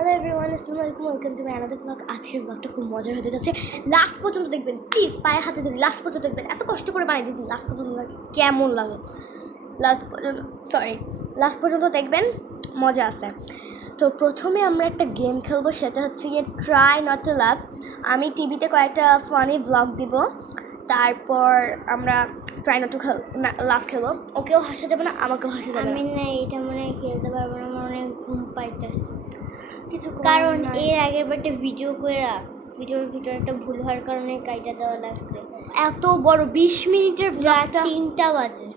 Hello everyone, আসসালামু আলাইকুম, welcome to my another blog. আজকের ব্লগটা খুব মজার হতে যাচ্ছে। লাস্ট পর্যন্ত দেখবেন প্লিজ, পায়ে হাতে ধরি, লাস্ট পর্যন্ত দেখবেন। এত কষ্ট করে বানাই যদি লাস্ট পর্যন্ত লাগে কেমন লাগে। লাস্ট পর্যন্ত দেখবেন, মজা আছে। তো প্রথমে আমরা একটা গেম খেলবো, সেটা হচ্ছে গিয়ে ট্রাই নট টু লাভ। আমি টিভিতে কয়েকটা ফানি ব্লগ দিব, তারপর আমরা ট্রাই নট টু লাভ খেলবো। ওকেও হাসা যাবে না, আমাকেও হাসা যাবে না। আমি না এটা মনে হয় খেলতে পারবো না, আমার অনেক ঘুম পাইতেছে। কিছু কারণ এর আগের বারটা ভিডিওর ভিতরে একটা ভুল হওয়ার কারণে কাইটা দেওয়া লাগছে। এত বড় 20 মিনিটের রাত 3টা বাজে,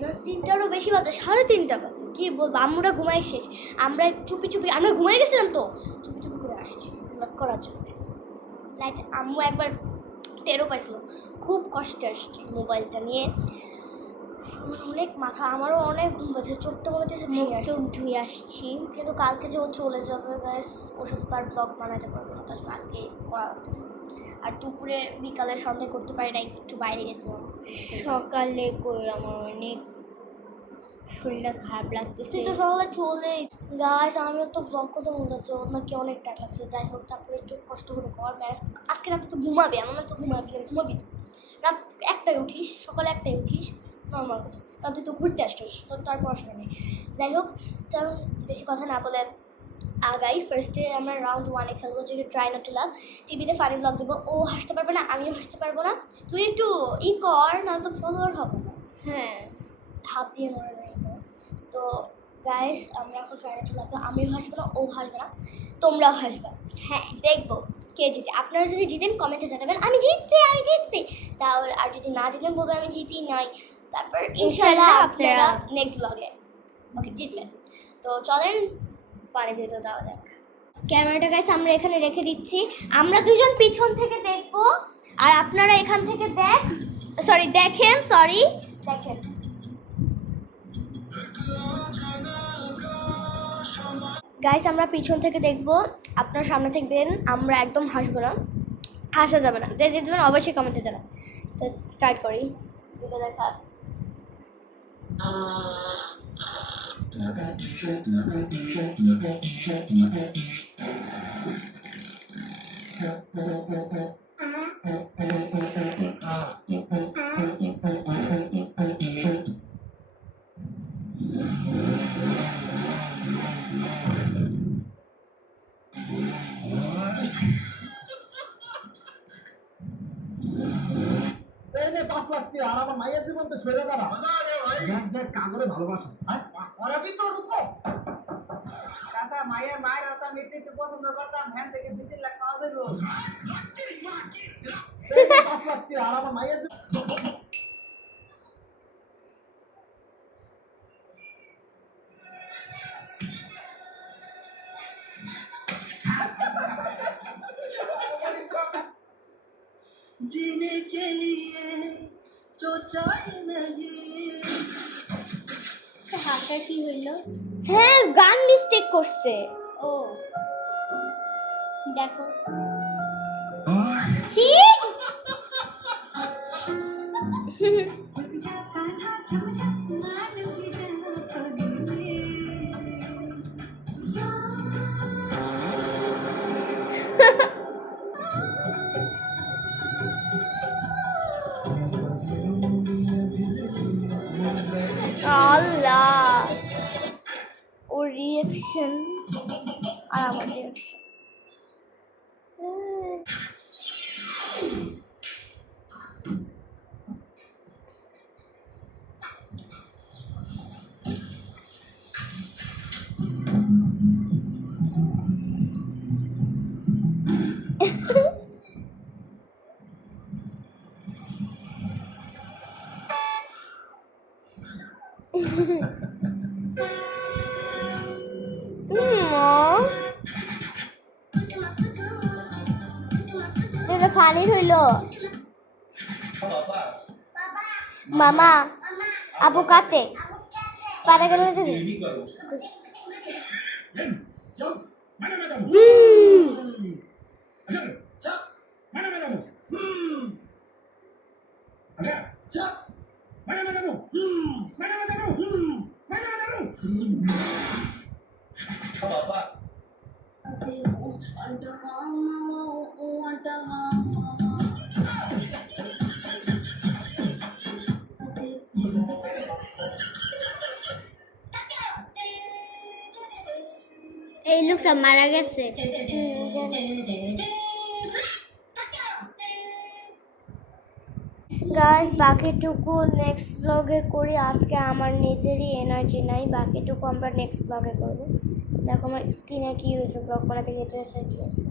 না 3টারও বেশি বাজে, 3:30 বাজে। কি বলবো, আম্মুরা ঘুমাই শেষ, আমরা চুপি চুপি আমরা ঘুমাই গেছিলাম, তো চুপি চুপি করে আসছি ব্লগ করার জন্য। লাইট আম্মু একবার টেরও পাইছিল, খুব কষ্টে আসছি মোবাইলটা নিয়ে। আমার অনেক মাথা, আমারও অনেক ঘুম পাচ্ছে, চোখটা মনে হচ্ছে ভেঙে চোখ আসছে। ধুয়ে আসছি। কিন্তু কালকে যে ও চলে যাবে গাইস, ওর সাথে তার ব্লগ বানাতে পারবো না, তার জন্য আজকে করা লাগতেছে। আর দুপুরে বিকালে সন্ধ্যা করতে পারি না, একটু বাইরে গেছিলাম। সকালে কই আমার অনেক শরীরটা খারাপ লাগতেছে। তুই তো সকালে চলে গাইস, আমিও তো ব্লগ করতে মনে যাচ্ছে, ওর নাকি অনেক টাইট লাগছে। যাই হোক, তারপরে একটু কষ্ট করে কর ম্যানেজ। আজকে রাতে তো ঘুমাবি, আমার তো ঘুমাবি তো। রাত 1টায় উঠিস, সকালে 1টায় উঠিস, নর্মাল। কারণ তুই তো ঘুরতে আসছিস, তোর তো আর পড়াশোনা নেই। যাই হোক, চল বেশি কথা না বলে আগাই। ফার্স্টে আমরা রাউন্ড 1-এ খেলবো, যে ট্রাই নট টু লাভ। টিভিতে ফানি ব্লগ দেবো, ও হাসতে পারবে না, আমিও হাসতে পারবো না। তুই একটু কর, নাহলে তো ফলোয়ার হবে না। হ্যাঁ, হাত দিয়ে নড়ে নড়ে কর। তো গাইস, আমরা এখন ট্রাই নট টু লাভ। আমিও হাসবো না, ও হাসবে না, তোমরাও হাসবে না। হ্যাঁ, দেখবো কে জিতে। আপনারা যদি জিতেন কমেন্টে জানাবেন আমি জিতছি। তাহলে আর যদি না জিতেন বলবেন আমি জিতি নাই। তারপর ইনশাআল্লাহ আপনারা নেক্সট ব্লগে ওকে জিতবেন। তো চলেন পানি ভিতরে দেওয়া যাক। ক্যামেরাটা গাইস আমরা এখানে রেখে দিচ্ছি, আমরা দুজন পিছন থেকে দেখবো, আর আপনারা এখান থেকে দেখেন। গাইস আমরা পিছন থেকে দেখবো, আপনারা সামনে থাকবেন, আমরা একদম হাসবো না, হাসা যাবে না। যে জিতবেন অবশ্যই কমেন্টে জানান। তো স্টার্ট করি ভিডিও দেখা। আর আমার মায়ের জীবন তো সরে দাঁড়া দেখ দেখ কাগরে ভালোবাসা ওরা বি তো রুকো কাকা মায়ের হাতে আমি একটু পছন্দ করতাম, হ্যাঁ থেকে 2-3 লাখ পাওয়া যাবে। 5 লাখ আর আমার মায়ের जीने के लिए जो चाहे नहीं। হাঁটা কি হইলো? হ্যাঁ, গান মিস্টেক করছে। ও দেখো, ছি আল্লাহ, ওর রিয়াকশন আর আমার রিয়াকশন। এটা ফানি হইল। মামা আপু কাতে পারে গেল যে এই লোকটা মারা গেছে। গাইস বাকিটুকু নেক্সট ব্লগে করি। আজকে আমার নিজেরই এনার্জি নাই, বাকিটুকু আমরা নেক্সট ব্লগে করবো। দেখো আমার স্কিনে কী হয়েছে, ব্লগ বানাতে গিয়ে ড্রেসে কী হয়েছে।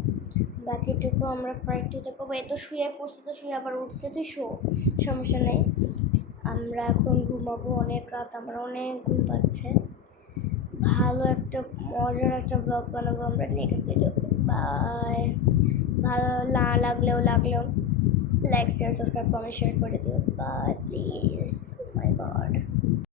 বাকিটুকু আমরা পার্টিতে করবো। এত শুয়ে পড়ছে তো শুয়ে আবার উঠছে, তুই শো, সমস্যা নেই। আমরা এখন ঘুমাবো, অনেক রাত, আমার অনেক ঘুম পাচ্ছে। ভালো একটা মজার একটা ব্লগ বানাবো আমরা নেক্সট ভিডিও। বাই। ভালো না লাগলেও like share subscribe comment share করে দিও। Bye please. My god.